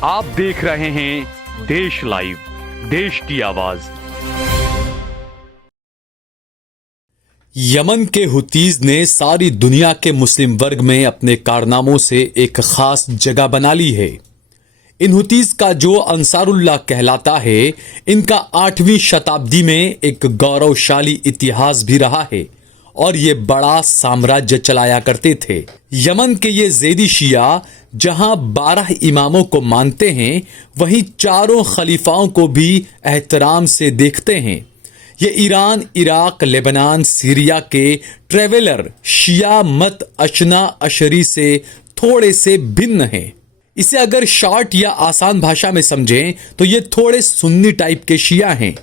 आप देख रहे हैं देश लाइव, देश की आवाज। यमन के हुतीज ने सारी दुनिया के मुस्लिम वर्ग में अपने कारनामों से एक खास जगह बना ली है। इन हुतीज का जो अंसारुल्लाह कहलाता है, इनका 8वीं शताब्दी में एक गौरवशाली इतिहास भी रहा है और ये बड़ा साम्राज्य चलाया करते थे। यमन के ये ज़ैदी शिया जहां 12 इमामों को मानते हैं, वहीं चारों खलीफाओं को भी एहतराम से देखते हैं। ये ईरान, इराक, लेबनान, सीरिया के ट्रेवेलर शिया मत अशना अशरी से थोड़े से भिन्न हैं। इसे अगर शॉर्ट या आसान भाषा में समझें तो ये थोड़े सुन्नी टाइप के शिया हैं।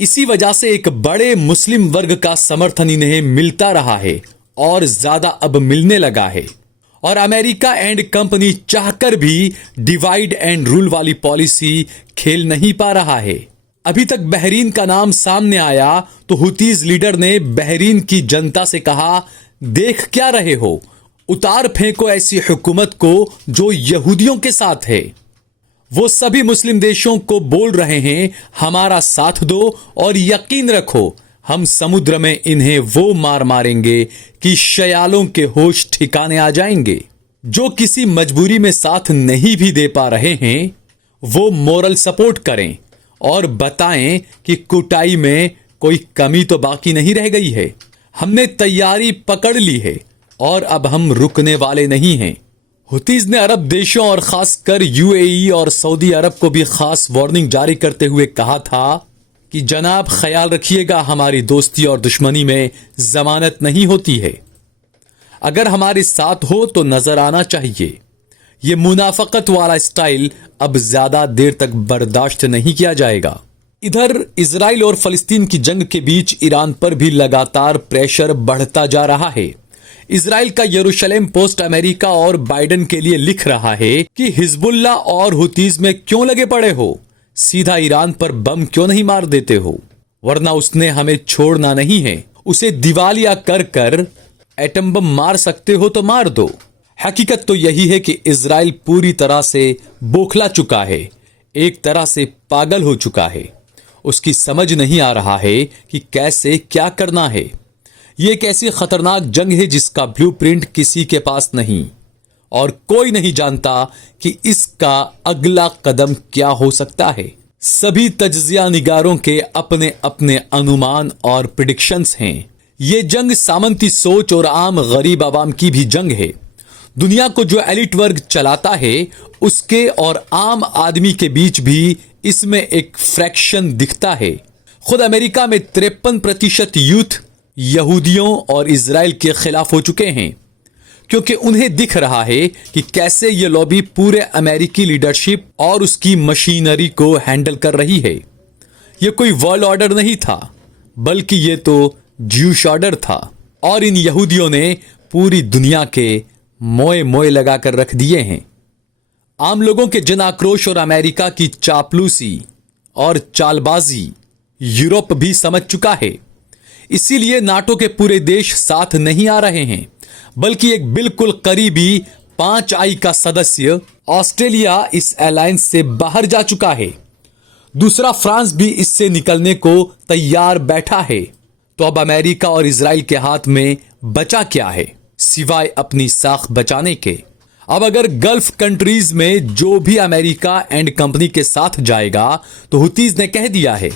इसी वजह से एक बड़े मुस्लिम वर्ग का समर्थन इन्हें मिलता रहा है और ज्यादा अब मिलने लगा है। और अमेरिका एंड कंपनी चाहकर भी डिवाइड एंड रूल वाली पॉलिसी खेल नहीं पा रहा है। अभी तक बहरीन का नाम सामने आया तो हुतीज लीडर ने बहरीन की जनता से कहा, देख क्या रहे हो, उतार फेंको ऐसी हुकूमत को जो यहूदियों के साथ है। वो सभी मुस्लिम देशों को बोल रहे हैं, हमारा साथ दो और यकीन रखो हम समुद्र में इन्हें वो मार मारेंगे कि शयालों के होश ठिकाने आ जाएंगे। जो किसी मजबूरी में साथ नहीं भी दे पा रहे हैं, वो मोरल सपोर्ट करें और बताएं कि कुटाई में कोई कमी तो बाकी नहीं रह गई है। हमने तैयारी पकड़ ली है और अब हम रुकने वाले नहीं हैं। हुतीज ने अरब देशों और खासकर यूएई और सऊदी अरब को भी खास वार्निंग जारी करते हुए कहा था कि जनाब ख्याल रखिएगा, हमारी दोस्ती और दुश्मनी में जमानत नहीं होती है। अगर हमारे साथ हो तो नजर आना चाहिए। ये मुनाफकत वाला स्टाइल अब ज्यादा देर तक बर्दाश्त नहीं किया जाएगा। इधर इजराइल और फलस्तीन की जंग के बीच ईरान पर भी लगातार प्रेशर बढ़ता जा रहा है। इजराइल का यरूशलेम पोस्ट अमेरिका और बाइडेन के लिए लिख रहा है कि हिजबुल्लाह और हुतीज में क्यों लगे पड़े हो, सीधा ईरान पर बम क्यों नहीं मार देते हो, वरना उसने हमें छोड़ना नहीं है। उसे दिवालिया कर कर एटम बम मार सकते हो तो मार दो। हकीकत तो यही है कि इजराइल पूरी तरह से बौखला चुका है, एक तरह से पागल हो चुका है। उसकी समझ नहीं आ रहा है कि कैसे क्या करना है। ये एक ऐसी खतरनाक जंग है जिसका ब्लूप्रिंट किसी के पास नहीं और कोई नहीं जानता कि इसका अगला कदम क्या हो सकता है। सभी तज्जिया निगारों के अपने अपने अनुमान और प्रिडिक्शंस हैं। ये जंग सामंती सोच और आम गरीब आवाम की भी जंग है। दुनिया को जो एलिट वर्ग चलाता है, उसके और आम आदमी के बीच भी इसमें एक फ्रैक्शन दिखता है। खुद अमेरिका में 53% यूथ यहूदियों और इजराइल के खिलाफ हो चुके हैं, क्योंकि उन्हें दिख रहा है कि कैसे ये लॉबी पूरे अमेरिकी लीडरशिप और उसकी मशीनरी को हैंडल कर रही है। ये कोई वर्ल्ड ऑर्डर नहीं था, बल्कि ये तो ज्यूश ऑर्डर था और इन यहूदियों ने पूरी दुनिया के मोए मोए लगाकर रख दिए हैं। आम लोगों के जन आक्रोश और अमेरिका की चापलूसी और चालबाजी यूरोप भी समझ चुका है। इसीलिए नाटो के पूरे देश साथ नहीं आ रहे हैं, बल्कि एक बिल्कुल करीबी 5 का सदस्य ऑस्ट्रेलिया इस अलायंस से बाहर जा चुका है। दूसरा फ्रांस भी इससे निकलने को तैयार बैठा है। तो अब अमेरिका और इजराइल के हाथ में बचा क्या है सिवाय अपनी साख बचाने के। अब अगर गल्फ कंट्रीज में जो भी अमेरिका एंड कंपनी के साथ जाएगा तो हुतीज ने कह दिया है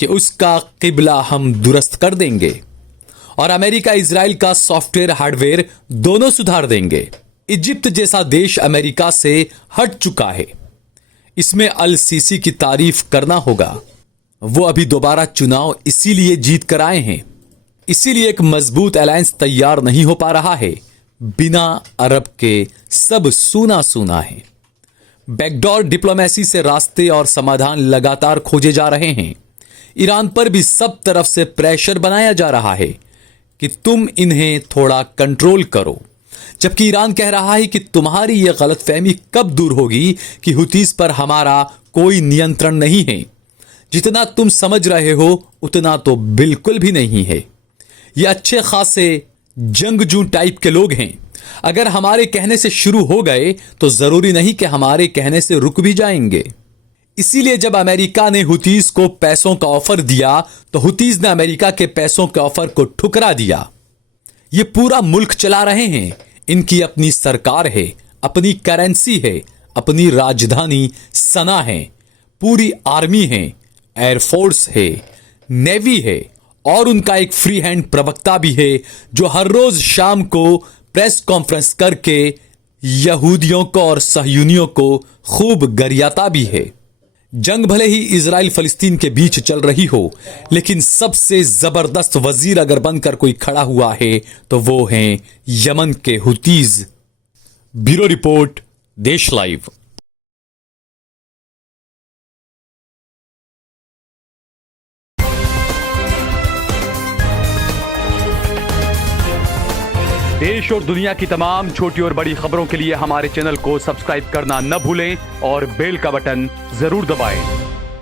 कि उसका किबला हम दुरुस्त कर देंगे और अमेरिका इजराइल का सॉफ्टवेयर हार्डवेयर दोनों सुधार देंगे। इजिप्ट जैसा देश अमेरिका से हट चुका है, इसमें अल सीसी की तारीफ करना होगा। वो अभी दोबारा चुनाव इसीलिए जीत कर आए हैं। इसीलिए एक मजबूत अलायंस तैयार नहीं हो पा रहा है। बिना अरब के सब सूना सूना है। बैकडोर डिप्लोमेसी से रास्ते और समाधान लगातार खोजे जा रहे हैं। ईरान पर भी सब तरफ से प्रेशर बनाया जा रहा है कि तुम इन्हें थोड़ा कंट्रोल करो, जबकि ईरान कह रहा है कि तुम्हारी यह गलतफहमी कब दूर होगी कि हुतीज पर हमारा कोई नियंत्रण नहीं है। जितना तुम समझ रहे हो उतना तो बिल्कुल भी नहीं है। ये अच्छे खासे जंगजू टाइप के लोग हैं। अगर हमारे कहने से शुरू हो गए तो जरूरी नहीं कि हमारे कहने से रुक भी जाएंगे। इसीलिए जब अमेरिका ने हुतीज को पैसों का ऑफर दिया तो हुतीज ने अमेरिका के पैसों के ऑफर को ठुकरा दिया। ये पूरा मुल्क चला रहे हैं, इनकी अपनी सरकार है, अपनी करेंसी है, अपनी राजधानी सना है, पूरी आर्मी है, एयरफोर्स है, नेवी है और उनका एक फ्री हैंड प्रवक्ता भी है जो हर रोज शाम को प्रेस कॉन्फ्रेंस करके यहूदियों को और सहयूनियों को खूब गरियाता भी है। जंग भले ही इजराइल फलस्तीन के बीच चल रही हो, लेकिन सबसे जबरदस्त वजीर अगर बनकर कोई खड़ा हुआ है तो वो हैं यमन के हुतीज। ब्यूरो रिपोर्ट, देश लाइव। देश और दुनिया की तमाम छोटी और बड़ी खबरों के लिए हमारे चैनल को सब्सक्राइब करना न भूलें और बेल का बटन जरूर दबाएं।